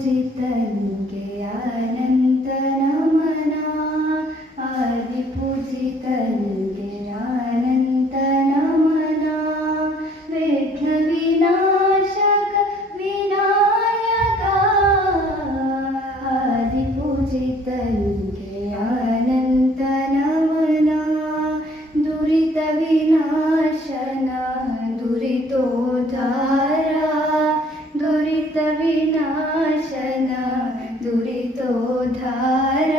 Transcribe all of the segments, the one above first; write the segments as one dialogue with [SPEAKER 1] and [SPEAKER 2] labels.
[SPEAKER 1] आदिपूजितनिगे अनन्त नमना आदिपूजितनिगे अनन्त नमना विघ्नविनाशक विनायका आदिपूजितनिगे दुरितोद्धारा करुणासागर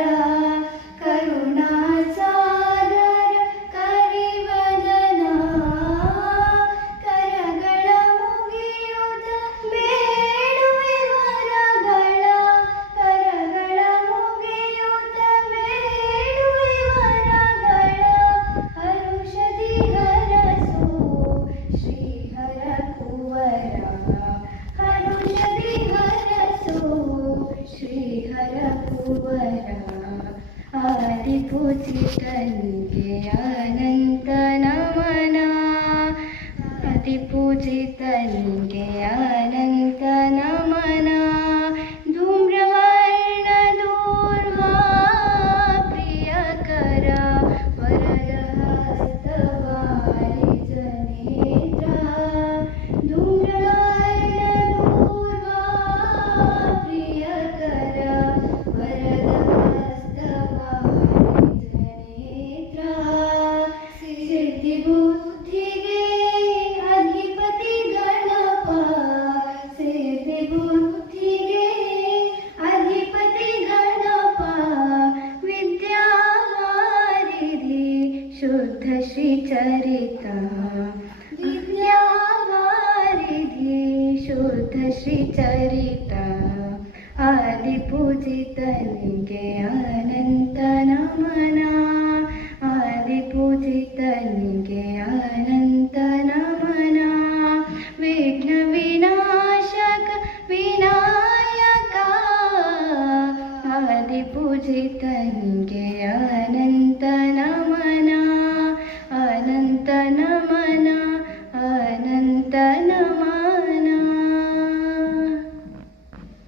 [SPEAKER 1] ಆದಿಪೂಜಿತನಿಗೆ ಅನಂತ ನಮನ ಆದಿಪೂಜಿತನಿಗೆ ಅನಂತ ನಮನ बुद्धिगे अधिपति गणपासे बुद्धिगे अधिपति गणपा विद्यावारिधि शुद्ध श्रीचरिता। विद्यावारिधि शुद्ध श्रीचरिता। आदिपूजितनिगे पूजितनि गे अनन्त नमना विघ्न विनाशक विनायका। आदिपूजिते अनन्त नमना अनन्त नमना अनन्तन